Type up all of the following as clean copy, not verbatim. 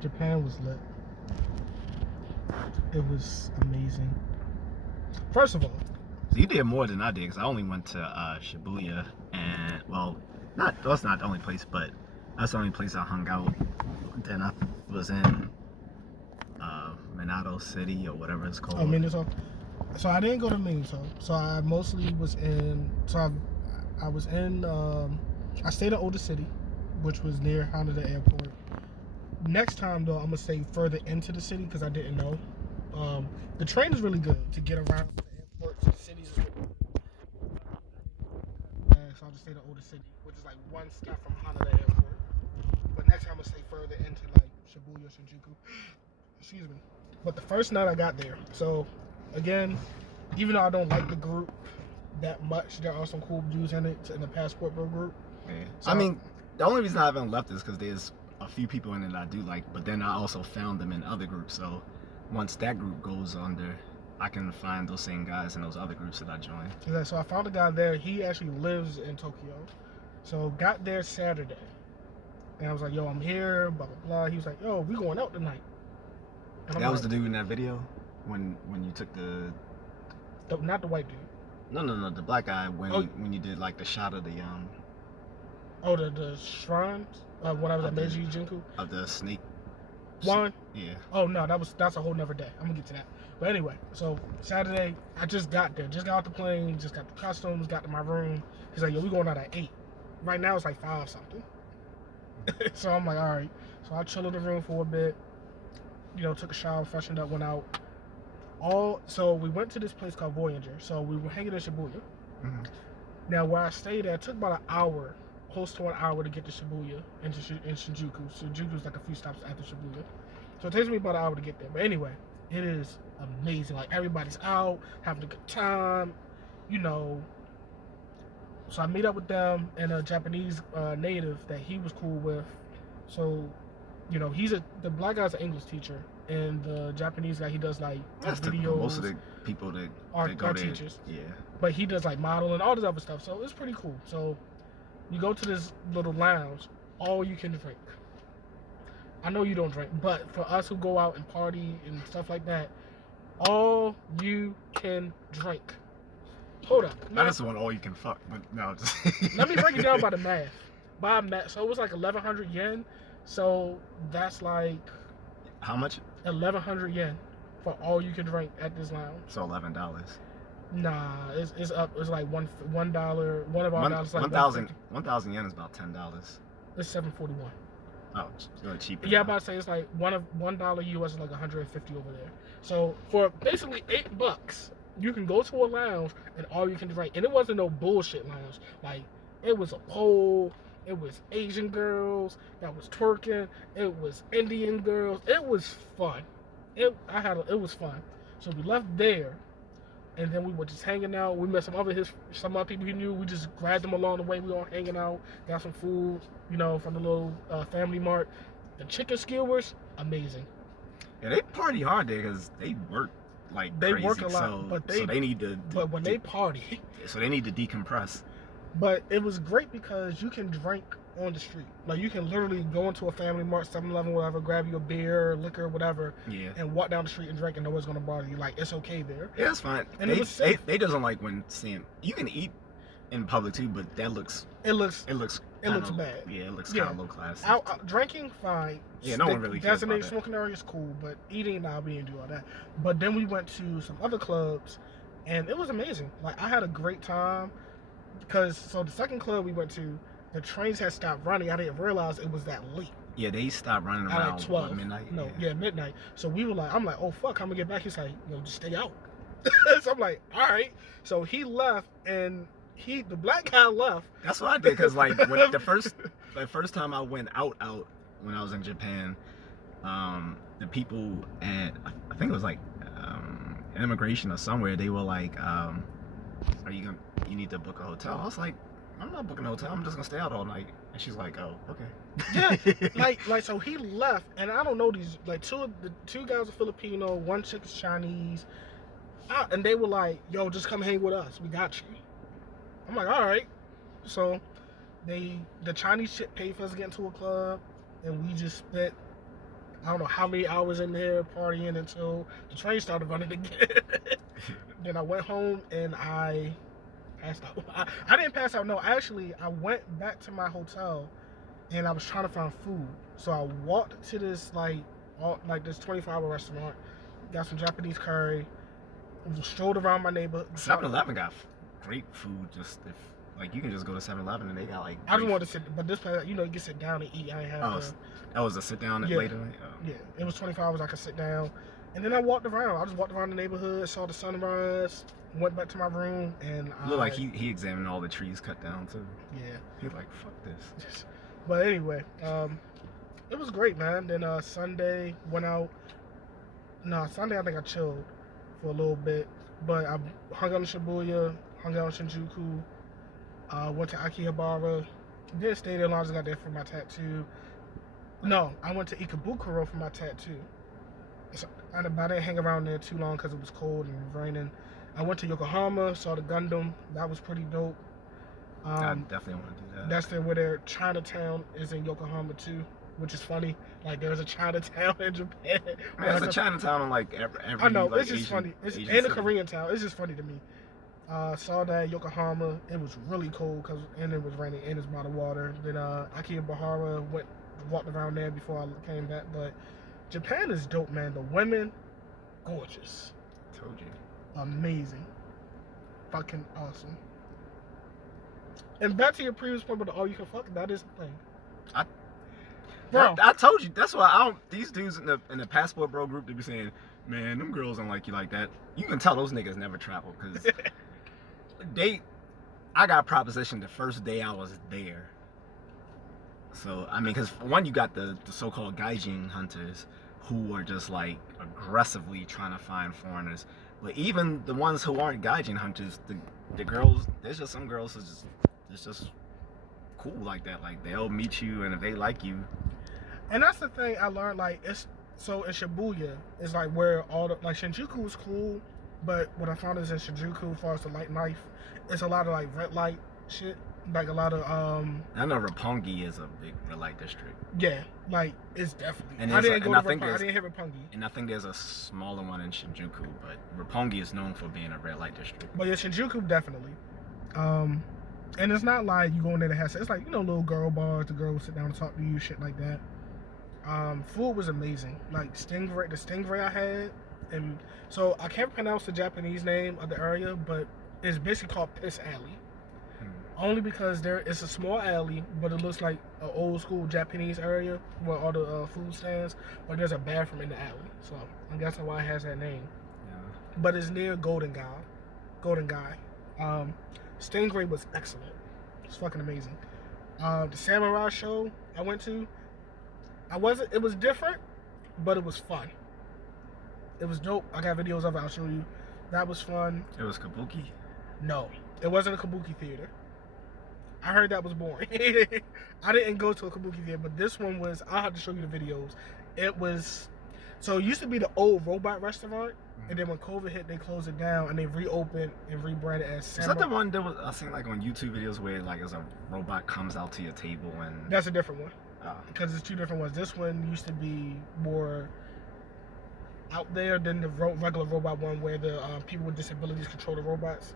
Japan was lit. It was amazing. First of all, you did more than I did because I only went to Shibuya, and that's not the only place, but that's the only place I hung out. Then I was in Minato City or whatever it's called. Oh, Minato. So I didn't go to Minato. So I mostly was in. So I was in. I stayed in Oda City, which was near Haneda Airport. Next time though, I'm gonna stay further into the city because I didn't know. The train is really good to get around the airport to the cities. So I'll just stay in Oda City, which is like one stop from Haneda Airport. But next time I'm gonna stay further into like Shibuya, Shinjuku. Excuse me. But the first night I got there, so again, even though I don't like the group that much, there are some cool dudes in it in the Passport Bro group. Yeah. So, I mean, the only reason I haven't left is because there's a few people in it I do like, but then I also found them in other groups. So once that group goes under, I can find those same guys in those other groups that I joined. Yeah, so I found a guy there. He actually lives in Tokyo. So got there Saturday. And I was like, yo, I'm here, blah, blah, blah. He was like, yo, we going out tonight. That was the dude in that video? When you took not the white dude. No, the black guy when you did like the shot of the the shrines when I was at Meiji Jinku of the snake one. Yeah. Oh no, that's a whole nother day. I'm gonna get to that. But anyway, so Saturday I just got there, just got off the plane, just got the customs, got to my room. He's like, yo, we going out at 8. Right now it's like 5 something. So I'm like, all right. So I chill in the room for a bit. You know, took a shower, freshened up, went out. So we went to this place called Voyager. So we were hanging in Shibuya. Mm-hmm. Now where I stayed at, it took about an hour, close to an hour to get to Shibuya in Shinjuku. Shinjuku is like a few stops after Shibuya. So it takes me about an hour to get there. But anyway, it is amazing. Like everybody's out, having a good time, you know. So I meet up with them and a Japanese native that he was cool with. So, you know, the black guy's an English teacher, and the Japanese guy, he does like videos. Most of the people that go are there, teachers. yeah. But he does like modeling, all this other stuff. So it's pretty cool. So you go to this little lounge, all you can drink. I know you don't drink, but for us who go out and party and stuff like that, all you can drink. Hold up. I just want all you can fuck, but no. Just Let me break it down by the math. So it was like 1,100 yen. So that's like how much? 1,100 yen for all you can drink at this lounge. So $11. Nah, it's up. It's like $1. One of our dollars like 1,000 yen is about $10. It's $7.41. Oh, it's really cheap. Yeah, I'm about to say it's like $1 US is like 150 over there. So for basically $8, you can go to a lounge and all you can drink. And it wasn't no bullshit lounge. Like it was a pole. It was Asian girls that was twerking. It was Indian girls. It was fun. It was fun. So we left there, and then we were just hanging out. We met some other people he knew. We just grabbed them along the way. We all hanging out, got some food, you know, from the little Family Mart. The chicken skewers, amazing. Yeah, they party hard there because they work like they crazy. work a lot, so they need to. But when they party, so they need to decompress. But it was great because you can drink on the street. Like you can literally go into a Family Mart, 7-Eleven, whatever, grab your beer, liquor, whatever, and walk down the street and drink, and no one's gonna bother you. Like it's okay there. Yeah, it's fine. And it was safe. They doesn't like when seeing you can eat in public too, but that looks bad. Yeah, it looks kind of low class. Drinking fine. Yeah, no one really cares about that. Designated smoking area is cool, but eating, nah, we didn't do all that. But then we went to some other clubs, and it was amazing. Like I had a great time. So the second club we went to, the trains had stopped running. I didn't realize it was that late. Yeah, they stopped running around like 12. Midnight. No, midnight. So we were like, I'm like, oh fuck, I'm gonna get back. He's like, yo, just stay out. So I'm like, all right. So he left, and the black guy left. That's what I did, because like when the first time I went out when I was in Japan, the people at I think it was like immigration or somewhere, they were like, you need to book a hotel. I was like, I'm not booking a hotel. I'm just gonna stay out all night. And she's like, oh, okay. Yeah, like so he left, and I don't know these like the two guys are Filipino, one chick is Chinese, and they were like, yo, just come hang with us. We got you. I'm like, all right. So the Chinese chick paid for us to get into a club, and we just spent I don't know how many hours in there partying until the train started running again. Then I went home and I passed out. I didn't pass out. No, actually, I went back to my hotel and I was trying to find food. So I walked to this this 24-hour restaurant, got some Japanese curry, strolled around my neighborhood. 7-Eleven got great food. Just if like you can just go to 7-Eleven and they got like. I just wanted to sit, but this place, you can sit down and eat. I ain't have. That was a sit down later. Oh. Yeah, it was 24 hours. I could sit down, and then I walked around. I just walked around the neighborhood, saw the sunrise, went back to my room, and looked like he examined all the trees cut down too. Yeah. He was like, fuck this. But anyway, it was great, man. Then Sunday went out. No, Sunday I think I chilled for a little bit, but I hung out in Shibuya, hung out in Shinjuku, went to Akihabara. Didn't stay there long as I got there for my tattoo. No, I went to Ikebukuro for my tattoo. So I didn't hang around there too long because it was cold and raining. I went to Yokohama, saw the Gundam. That was pretty dope. I definitely want to do that. That's where their Chinatown is in Yokohama too, which is funny. Like there's a Chinatown in Japan. There's a Chinatown in like every. I know, like, it's just Asian, funny. It's Asian and a city. Korean town. It's just funny to me. Saw that in Yokohama. It was really cold and it was raining and it's by the water. Then Akihabara walked around there before I came back. But Japan is dope, man. The women, gorgeous. Told you. Amazing. Fucking awesome. And back to your previous point about the all you can fuck, that is the thing. Bro. I told you. That's why I don't. These dudes in the Passport Bro group, they be saying, "Man, them girls don't like you like that." You can tell those niggas never travel because I got propositioned the first day I was there. So I mean, because one, you got the so-called gaijin hunters who are just like aggressively trying to find foreigners. But even the ones who aren't gaijin hunters, the girls, there's just some girls who's just cool like that. Like they'll meet you, and if they like you. And that's the thing I learned. Like so in Shibuya, it's like where all the like Shinjuku is cool, but what I found is in Shinjuku, as far as the light knife, it's a lot of like red light shit. Like a lot of I know Roppongi is a big red light district. Yeah, like it's definitely. And I didn't go to I didn't hit Roppongi. And I think there's a smaller one in Shinjuku, but Roppongi is known for being a red light district. But yeah, Shinjuku definitely. And it's not like you go in there to have sex. It's like, little girl bars, the girl will sit down and talk to you, shit like that. Food was amazing. Like the stingray I had, and so I can't pronounce the Japanese name of the area, but it's basically called Piss Alley. Only because it's a small alley, but it looks like an old school Japanese area where all the food stands, but there's a bathroom in the alley. So I'm guessing why it has that name. Yeah. But it's near Golden Guy. Stingray was excellent. It's fucking amazing. The samurai show I went to, it was different, but it was fun. It was dope. I got videos of it, I'll show you. That was fun. It was kabuki? No, it wasn't a kabuki theater. I heard that was boring. I didn't go to a kabuki theater, but this one was, I'll have to show you the videos. It used to be the old robot restaurant, and then when COVID hit, they closed it down, and they reopened and rebranded as Samurai. Is that the one that I seen like on YouTube videos where like as a robot comes out to your table and... That's a different one. Oh. Because it's two different ones. This one used to be more out there than the regular robot one where the people with disabilities control the robots.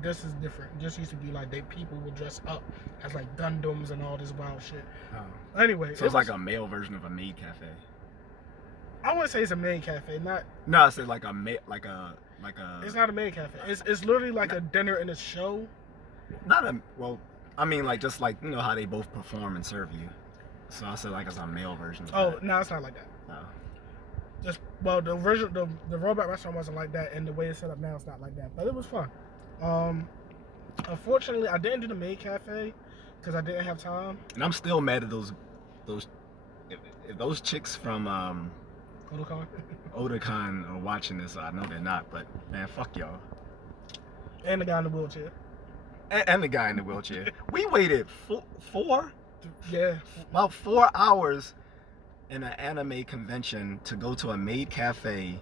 This is different. This used to be like people would dress up as like Gundams and all this wild shit. Oh. Anyway, so it's like a male version of a maid cafe. I wouldn't say it's a maid cafe, not. No, I said like a. It's not a maid cafe. It's literally like a dinner and a show. I mean like just like how they both perform and serve you. So I said like it's a male version. Of no, it's not like that. No. The robot restaurant wasn't like that, and the way it's set up now, it's not like that. But it was fun. Unfortunately, I didn't do the maid cafe because I didn't have time. And I'm still mad at those if those chicks from Otakon are watching this. I know they're not, but man, fuck y'all. And the guy in the wheelchair. And the guy in the wheelchair. We waited about 4 hours in an anime convention to go to a maid cafe,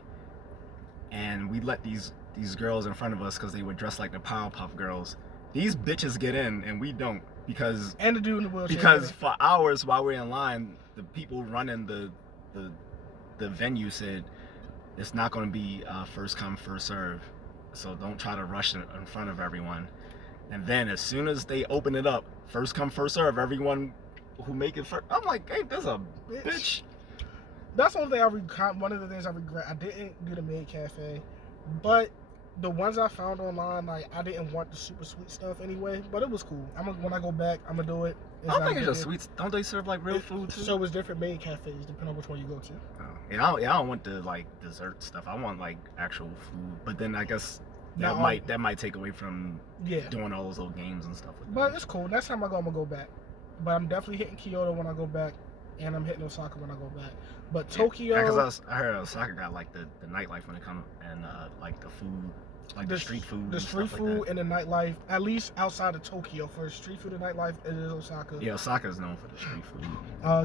and we let these girls in front of us because they were dressed like the Powerpuff Girls. These bitches get in and we don't because and the dude in the wheelchair. Because for hours while we're in line, the people running the the venue said it's not going to be first come first serve, so don't try to rush it in front of everyone. And then as soon as they open it up, first come first serve, everyone who make it first. I'm like, hey, there's a bitch. That's one thing one of the things I regret. I didn't do the maid cafe, but the ones I found online, like I didn't want the super sweet stuff anyway. But it was cool. When I go back, I'm gonna do it. I don't think it's just sweets. Don't they serve like real food too? So it's different maid cafes depending on which one you go to. Oh. Yeah, I don't want the like dessert stuff. I want like actual food. But then I guess that might take away from doing all those little games and stuff. But it's cool. Next time I go, I'm gonna go back. But I'm definitely hitting Kyoto when I go back, and I'm hitting Osaka when I go back. But Tokyo, because I heard Osaka got like the nightlife when it comes and like the food. Like the street food. The street food like and the nightlife, at least outside of Tokyo. For street food and nightlife, it is Osaka. Yeah, Osaka is known for the street food.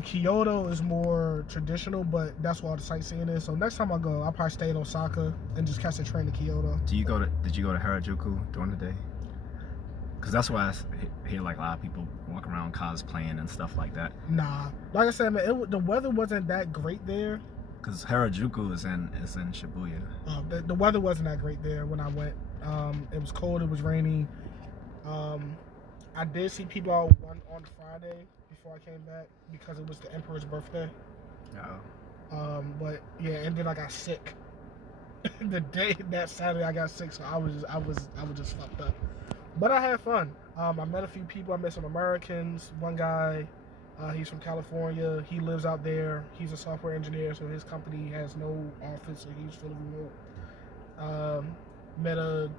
Kyoto is more traditional, but that's where all the sightseeing is. So next time I go, I'll probably stay in Osaka and just catch a train to Kyoto. Did you go to Harajuku during the day? Because that's why I hear like a lot of people walk around cosplaying and stuff like that. Nah, like I said, man, the weather wasn't that great there. Because Harajuku is in Shibuya. The weather wasn't that great there when I went. It was cold. It was rainy. I did see people out on Friday before I came back because it was the Emperor's birthday. Oh. But yeah, and then I got sick. The day that Saturday I got sick, so I was just fucked up. But I had fun. I met a few people. I met some Americans. One guy. He's from California. He lives out there. He's a software engineer, so his company has no office, so he's fully remote.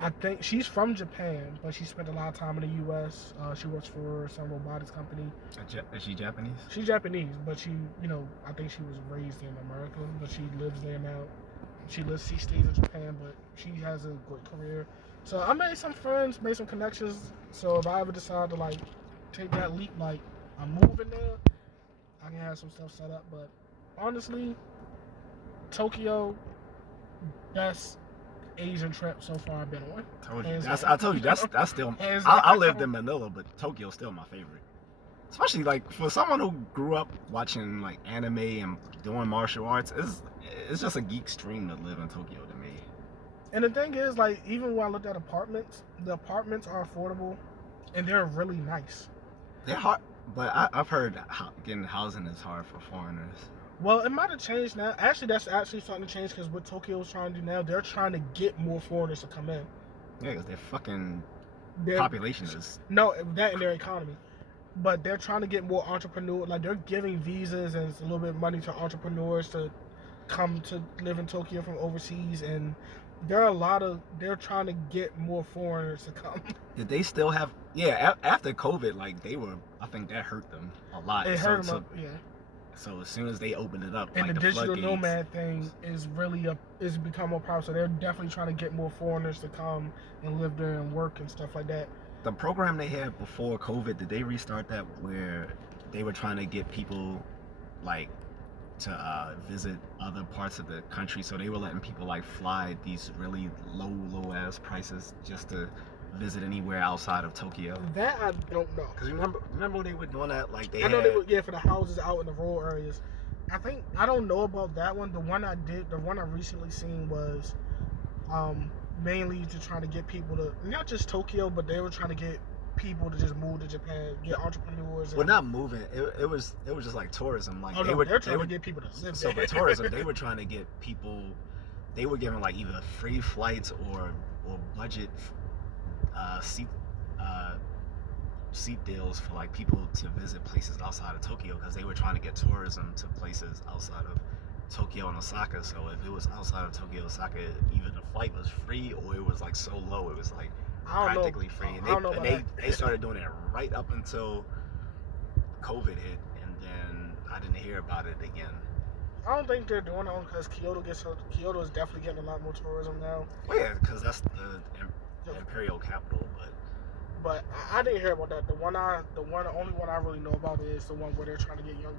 I think she's from Japan, but she spent a lot of time in the U.S. She works for some robotics company. Is she Japanese? She's Japanese, but she, I think she was raised in America, but she lives there now. She stays in Japan, but she has a great career. So I made some friends, made some connections. So if I ever decide to like take that leap, like I'm moving there, I can have some stuff set up. But honestly, Tokyo, best Asian trip so far I've been on. I told you that's still. I lived in Manila, but Tokyo's still my favorite. Especially like for someone who grew up watching like anime and doing martial arts, it's just a geek's dream to live in Tokyo to me. And the thing is, like, even when I looked at apartments, the apartments are affordable and they're really nice. They're hard, but I've heard getting housing is hard for foreigners. Well, it might have changed now. Actually, that's actually starting to change because what Tokyo is trying to do now, they're trying to get more foreigners to come in. Yeah, because their population is... No, that in their economy. But they're trying to get more entrepreneurs. Like, they're giving visas and a little bit of money to entrepreneurs to come to live in Tokyo from overseas. And they're trying to get more foreigners to come. Did they still have... Yeah, after COVID, like, I think that hurt them a lot. It hurt them, yeah. So as soon as they opened it up, and like the digital floodgates, nomad thing is become more powerful. So they're definitely trying to get more foreigners to come and live there and work and stuff like that. The program they had before COVID, did they restart that where they were trying to get people like to visit other parts of the country? So they were letting people like fly these really low ass prices just to visit anywhere outside of Tokyo. That I don't know. Cause remember when they were doing that? Like they were, yeah, for the houses out in the rural areas. I don't know about that one. The one I recently seen was mainly to try to get people to, not just Tokyo, but they were trying to get people to just move to Japan, get entrepreneurs. Well, not moving. It was just like tourism. Like they're trying to get people to live so there. For tourism, they were trying to get people. They were giving like either free flights or budget seat deals for like people to visit places outside of Tokyo because they were trying to get tourism to places outside of Tokyo and Osaka. So if it was outside of Tokyo, Osaka, either the flight was free or it was like so low it was like practically free. And they started doing it right up until COVID hit, and then I didn't hear about it again. I don't think they're doing it because Kyoto is definitely getting a lot more tourism now. Well, yeah, because that's the imperial capital, but I didn't hear about that. The only one I really know about is the one where they're trying to get young,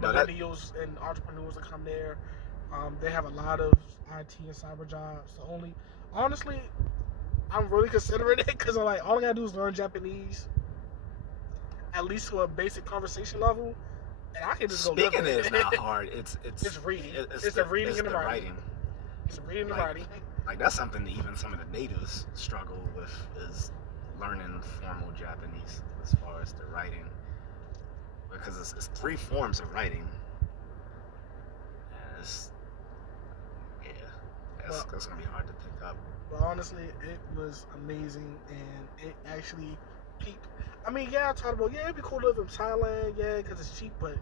millennials and entrepreneurs to come there. They have a lot of IT and cyber jobs. Honestly, I'm really considering it because I'm like, all I gotta do is learn Japanese, at least to a basic conversation level, And I can just go Speaking live is not hard. It's reading. It's the the reading it's and the the writing. It's the reading and the writing. Like that's something that even some of the natives struggle with, is learning formal Japanese as far as the writing, because it's 3 forms of writing. And that's gonna be hard to pick up. But honestly, it was amazing, and it actually peaked. I mean, yeah, I talked about, it'd be cool to live in Thailand, because it's cheap, but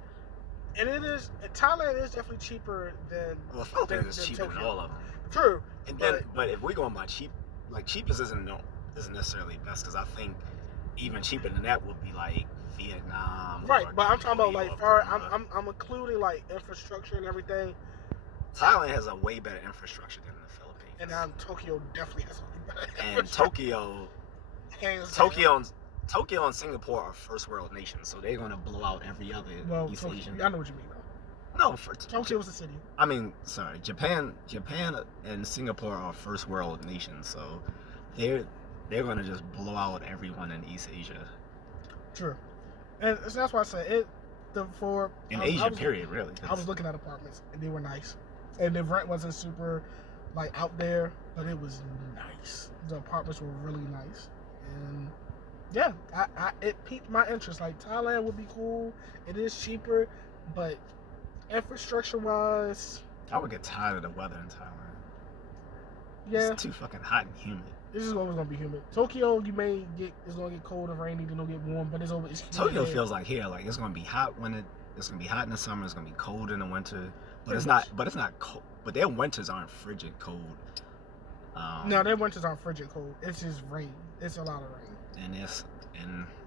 and it is. Thailand is definitely cheaper than. Well, Philippines is cheaper than all of them. True. And then, but if we're going by cheap, like cheapest isn't necessarily best, because I think even cheaper than that would be like Vietnam. Right, but I'm talking about Cambodia, like, I'm including like infrastructure and everything. Thailand has a way better infrastructure than the Philippines. And Tokyo definitely has a better And infrastructure. Tokyo and Singapore are first world nations, so they're gonna blow out every other East Asian. I know what you mean though. No, Tokyo was a city. I mean, sorry, Japan and Singapore are first world nations, so they're gonna just blow out everyone in East Asia. True, and that's why I said it. Asia, period, really. I was looking at apartments, and they were nice, and the rent wasn't super, like, out there, but it was nice. The apartments were really nice, and yeah, it piqued my interest. Like, Thailand would be cool. It is cheaper, but infrastructure wise, I would get tired of the weather in Thailand. Yeah, it's too fucking hot and humid. This is always gonna be humid. Tokyo, it's gonna get cold and rainy, then it'll get warm, but it's humid. Tokyo feels like here, like it's gonna be hot it's gonna be hot in the summer, it's gonna be cold in the winter, but it's not cold. But their winters aren't frigid cold. No, their winters aren't frigid cold. It's just rain. It's a lot of rain. And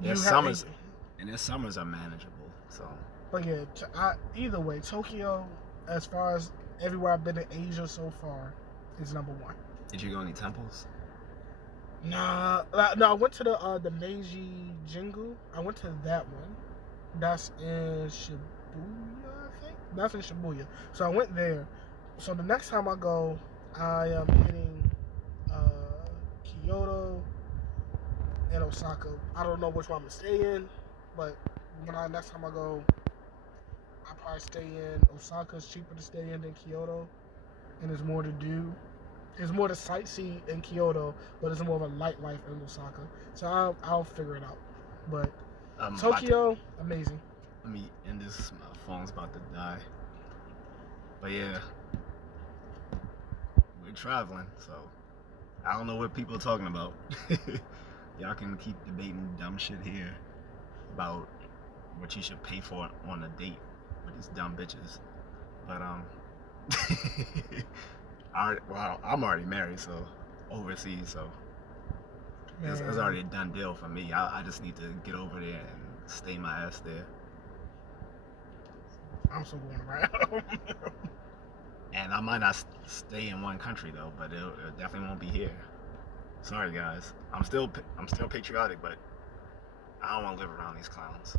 their summers are manageable. So. But yeah, either way, Tokyo, as far as everywhere I've been in Asia so far, is number 1. Did you go any temples? Nah, no. I went to the Meiji Jingu. I went to that one. That's in Shibuya, I think. That's in Shibuya. So I went there. So the next time I go, I am hitting Kyoto and Osaka. I don't know which one I'm gonna stay in, but next time I go, I'll probably stay in Osaka. It's cheaper to stay in than Kyoto, and there's more to do. There's more to sightsee in Kyoto, but it's more of a light life in Osaka. So I'll figure it out. But Tokyo, amazing. Let me end this. My phone's about to die. But yeah, we're traveling, so I don't know what people are talking about. Y'all can keep debating dumb shit here about what you should pay for on a date with these dumb bitches. But I'm already married, so overseas, so it's already a done deal for me. I just need to get over there and stay my ass there. I'm still going around. And I might not stay in one country though, but it definitely won't be here. Sorry guys, I'm still patriotic, but I don't want to live around these clowns.